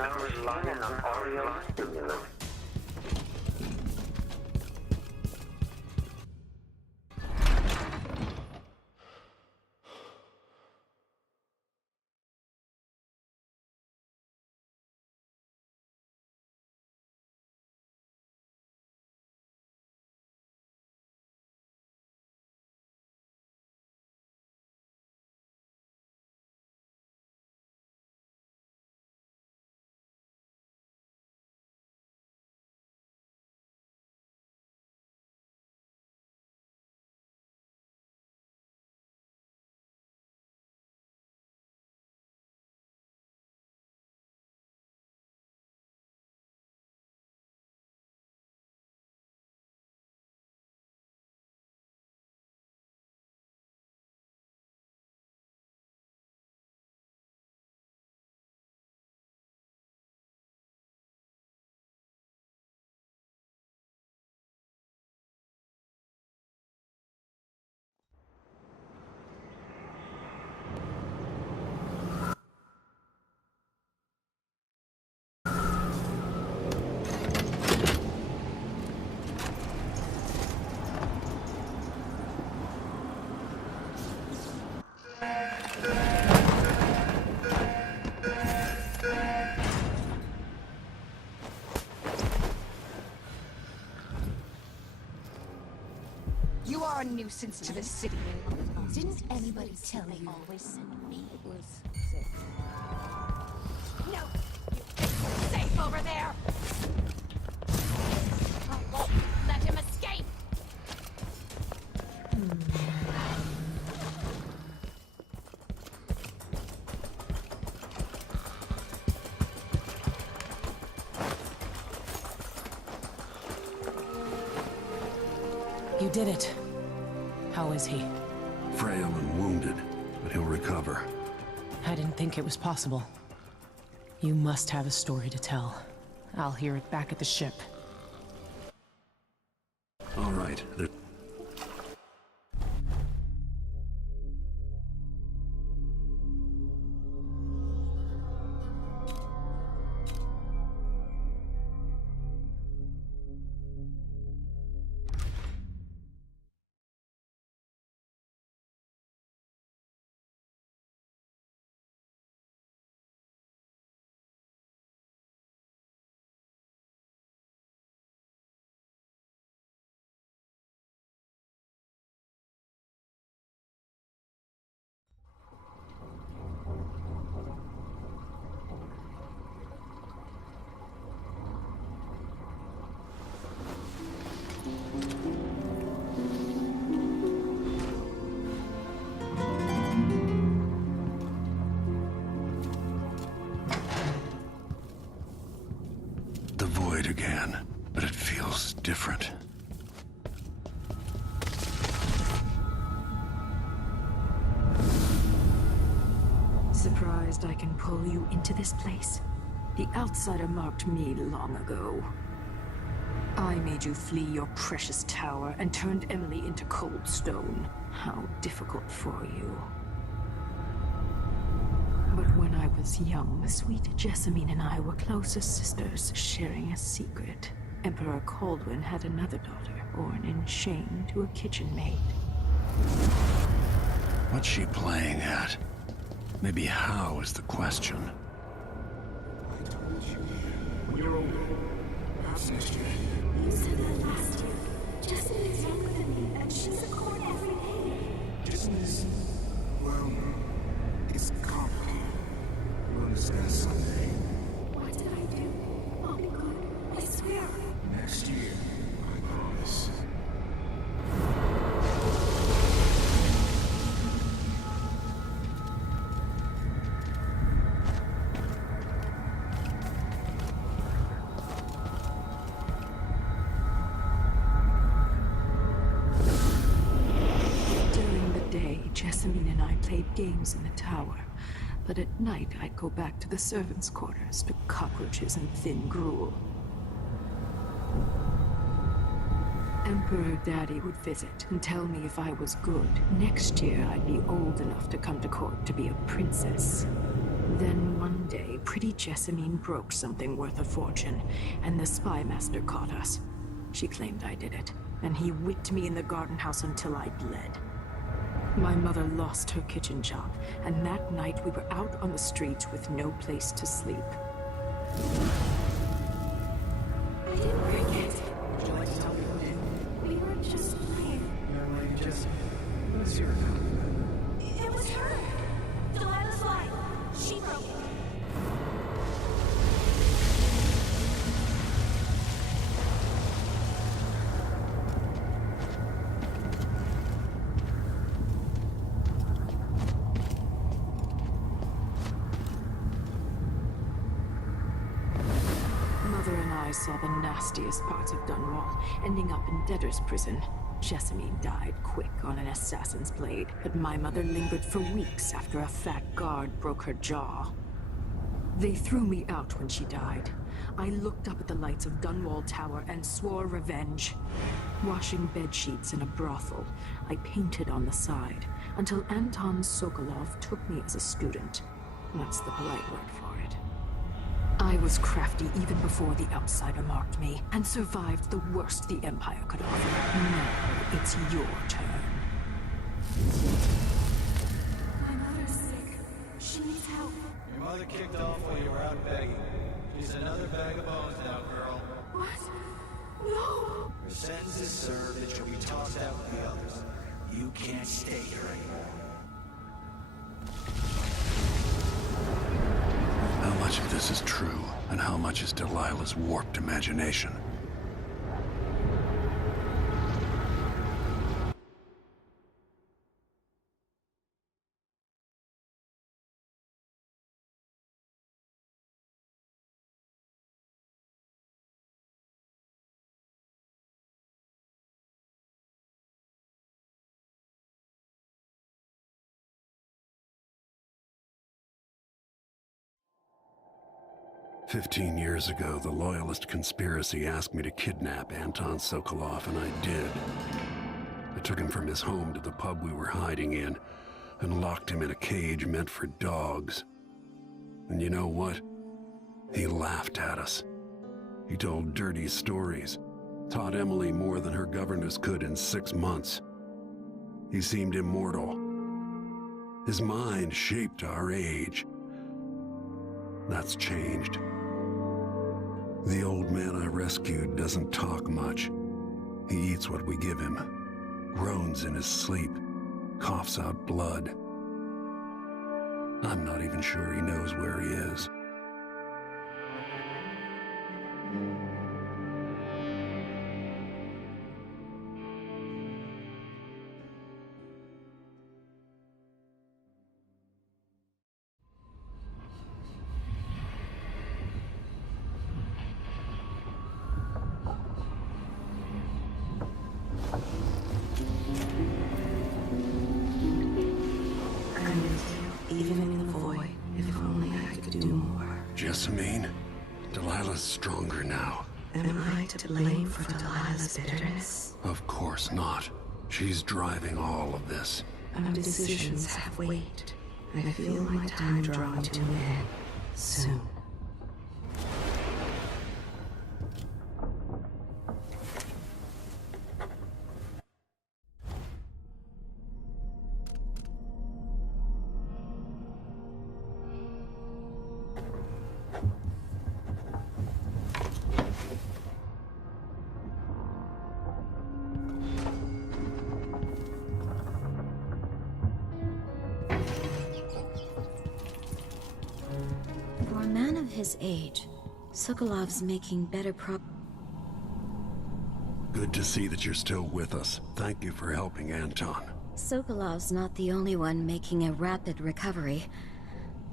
now relying on audio stimulus. You are a nuisance to the city. Didn't anybody tell you? Always send me. No! Safe over there! I won't let him escape! You did it. How is he? Frail and wounded, but he'll recover. I didn't think it was possible. You must have a story to tell. I'll hear it back at the ship. All right. The void again, but it feels different. Surprised I can pull you into this place? The outsider marked me long ago. I made you flee your precious tower and turned Emily into cold stone. How difficult for you. But when I was young, sweet Jessamine and I were close as sisters, sharing a secret. Emperor Kaldwin had another daughter, born in shame to a kitchen maid. What's she playing at? Maybe how is the question. I told you. When you're older, perhaps next year. You said that last year. Jessamine is younger than me, and she's at court every day. Jessamine is, well, it's complicated. You'll understand someday. What did I do? I'll be good. I swear. Next year, I promise. Jessamine and I played games in the tower, but at night I'd go back to the servants' quarters to cockroaches and thin gruel. Emperor Daddy would visit and tell me if I was good. Next year I'd be old enough to come to court to be a princess. Then one day, pretty Jessamine broke something worth a fortune, and the spy master caught us. She claimed I did it, and he whipped me in the garden house until I bled. My mother lost her kitchen job, and that night we were out on the streets with no place to sleep. I didn't break it. Would you like to tell me who did? We were just playing. Young Lady Jessamine. Let's hear about it. It was her. Delilah's lie. She broke it. Mother and I saw the nastiest parts of Dunwall, ending up in debtor's prison. Jessamine died quick on an assassin's blade, but my mother lingered for weeks after a fat guard broke her jaw. They threw me out when she died. I looked up at the lights of Dunwall Tower and swore revenge. Washing bedsheets in a brothel, I painted on the side, until Anton Sokolov took me as a student. That's the polite word for it. I was crafty even before the outsider marked me, and survived the worst the Empire could offer. Now it's your turn. My mother's sick. She needs help. Your mother kicked off while you were out begging. She's another bag of bones now, girl. What? No! Your sentence is served and she'll be tossed out with the others. You can't stay here anymore. How much of this is true, and how much is Delilah's warped imagination? "15 years ago, the Loyalist conspiracy asked me to kidnap Anton Sokolov, and I did. I took him from his home to the pub we were hiding in, and locked him in a cage meant for dogs. And you know what? He laughed at us. He told dirty stories, taught Emily more than her governess could in 6 months. He seemed immortal. His mind shaped our age. That's changed. The old man I rescued doesn't talk much. He eats what we give him, groans in his sleep, coughs out blood. I'm not even sure he knows where he is." Even in the void, if only I could do more. Jessamine? Delilah's stronger now. Am I to blame for Delilah's bitterness? Of course not. She's driving all of this. Our decisions have weight. I feel my time drawing to an end soon. For a man of his age, Sokolov's making better Good to see that you're still with us. Thank you for helping Anton. Sokolov's not the only one making a rapid recovery.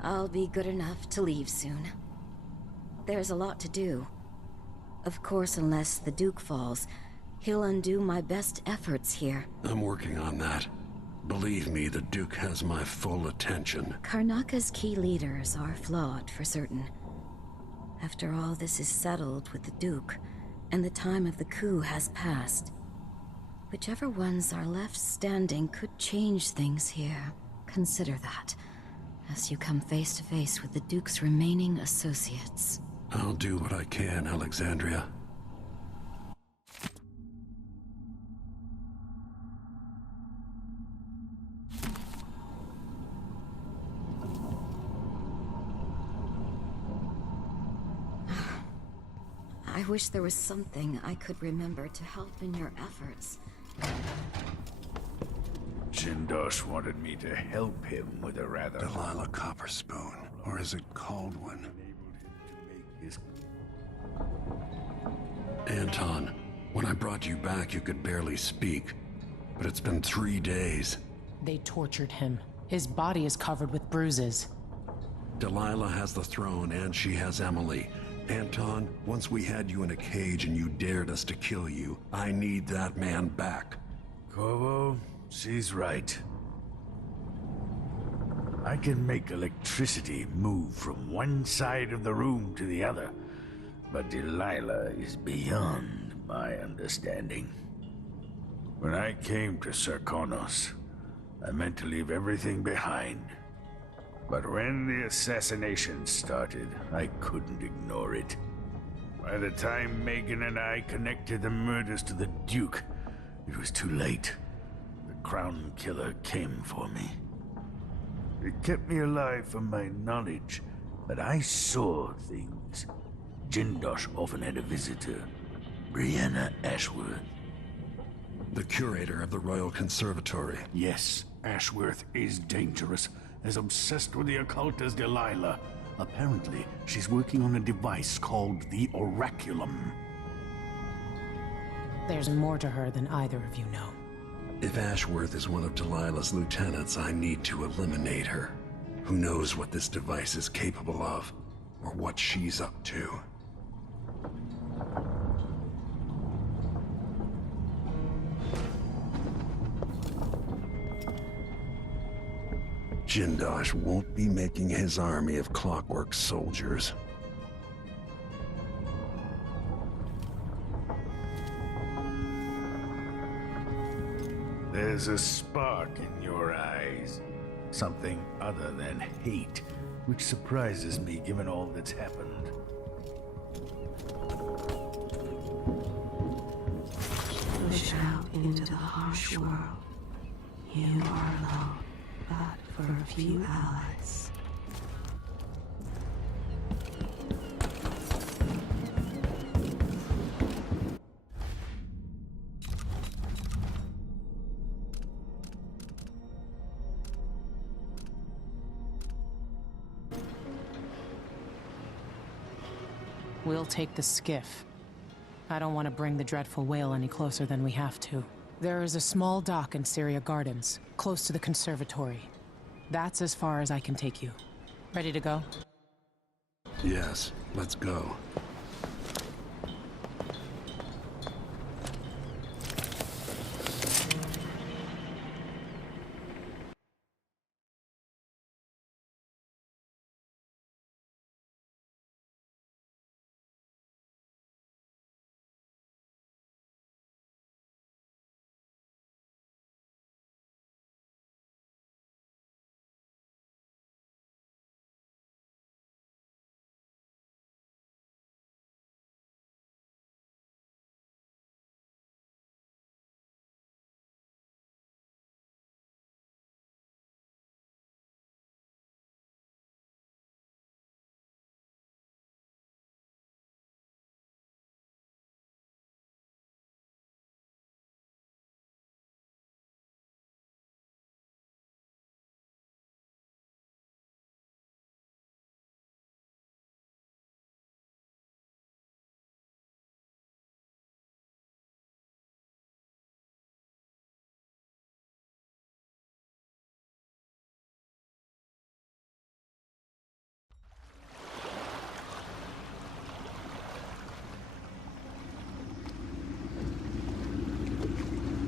I'll be good enough to leave soon. There's a lot to do. Of course, unless the Duke falls, he'll undo my best efforts here. I'm working on that. Believe me, the Duke has my full attention. Karnaka's key leaders are flawed, for certain. After all this is settled with the Duke, and the time of the coup has passed, whichever ones are left standing could change things here. Consider that. as you come face to face with the Duke's remaining associates. I'll do what I can, Alexandria. I wish there was something I could remember to help in your efforts. Jindosh wanted me to help him with a rather... Delilah Copperspoon, or is it Caldwin? Anton, when I brought you back, you could barely speak. But it's been 3 days. They tortured him. His body is covered with bruises. Delilah has the throne, and she has Emily. Anton, once we had you in a cage and you dared us to kill you, I need that man back. Corvo, she's right. I can make electricity move from one side of the room to the other, but Delilah is beyond my understanding. When I came to Sarkonos, I meant to leave everything behind. But when the assassination started, I couldn't ignore it. By the time Megan and I connected the murders to the Duke, it was too late. The Crown Killer came for me. It kept me alive from my knowledge that I saw things. Jindosh often had a visitor, Brianna Ashworth. The curator of the Royal Conservatory. Yes, Ashworth is dangerous. As obsessed with the occult as Delilah. Apparently, she's working on a device called the Oraculum. There's more to her than either of you know. If Ashworth is one of Delilah's lieutenants, I need to eliminate her. Who knows what this device is capable of, or what she's up to. Jindosh won't be making his army of clockwork soldiers. There's a spark in your eyes. Something other than hate, which surprises me given all that's happened. Push out into the harsh world. You are alone, but for a few allies. We'll take the skiff. I don't want to bring the dreadful whale any closer than we have to. There is a small dock in Syria Gardens, close to the conservatory. That's as far as I can take you. Ready to go? Yes, let's go.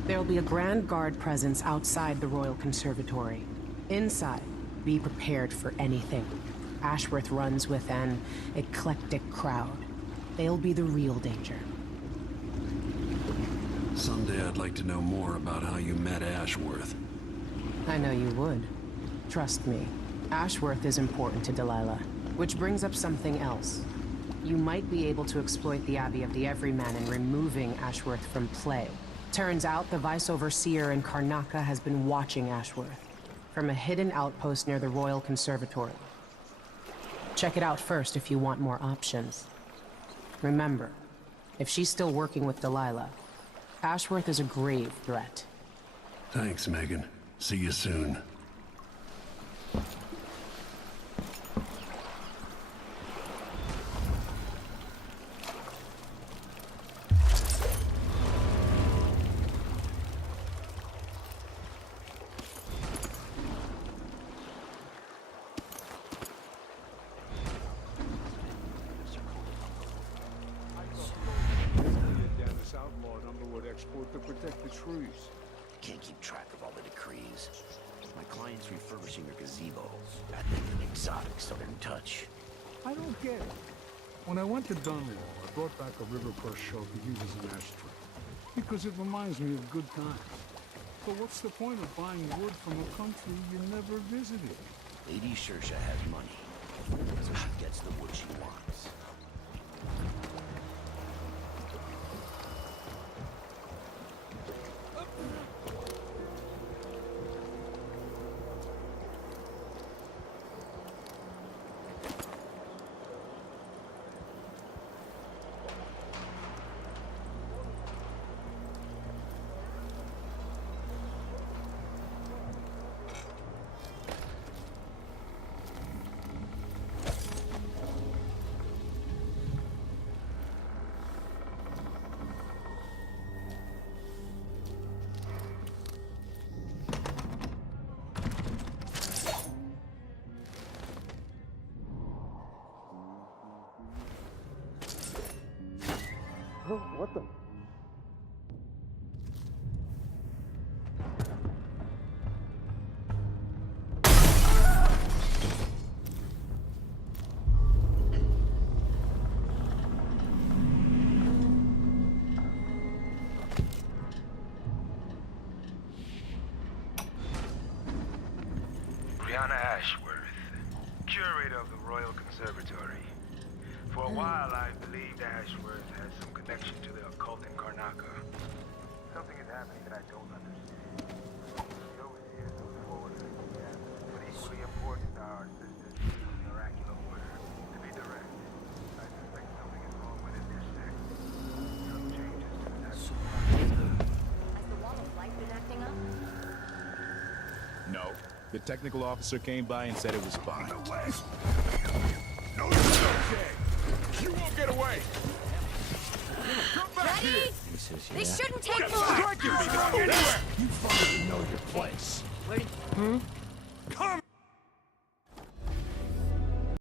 There'll be a Grand Guard presence outside the Royal Conservatory. Inside, be prepared for anything. Ashworth runs with an eclectic crowd. They'll be the real danger. Someday I'd like to know more about how you met Ashworth. I know you would. Trust me, Ashworth is important to Delilah, which brings up something else. You might be able to exploit the Abbey of the Everyman in removing Ashworth from play. Turns out the Vice Overseer in Karnaca has been watching Ashworth from a hidden outpost near the Royal Conservatory. Check it out first if you want more options. Remember, if she's still working with Delilah, Ashworth is a grave threat. Thanks, Megan. See you soon. To protect the trees. Can't keep track of all the decrees. My client's refurbishing her gazebo. That thing's an exotic southern touch. I don't get it. When I went to Dunwall, I brought back a river crush shell to use as an ashtray. Because it reminds me of good times. But what's the point of buying wood from a country you never visited? Lady Shersha has money, so she gets the wood she wants. What the? Brianna Ashworth, curator of the Royal Conservatory. For a while, I believed Ashworth had some connection to the occult in Karnaca. Something is happening that I don't understand. The overseer looks forward to the gap, but equally important to our sisters of the oracular order. To be direct, I suspect something is wrong within their sect. Some changes to the type of... Has the wall of light been acting up? No. The technical officer came by and said it was fine. No way! No, it's okay! You won't get away! Come back here! This shouldn't take long. Strike me! Don't go anywhere! You fucking know your place. Where did...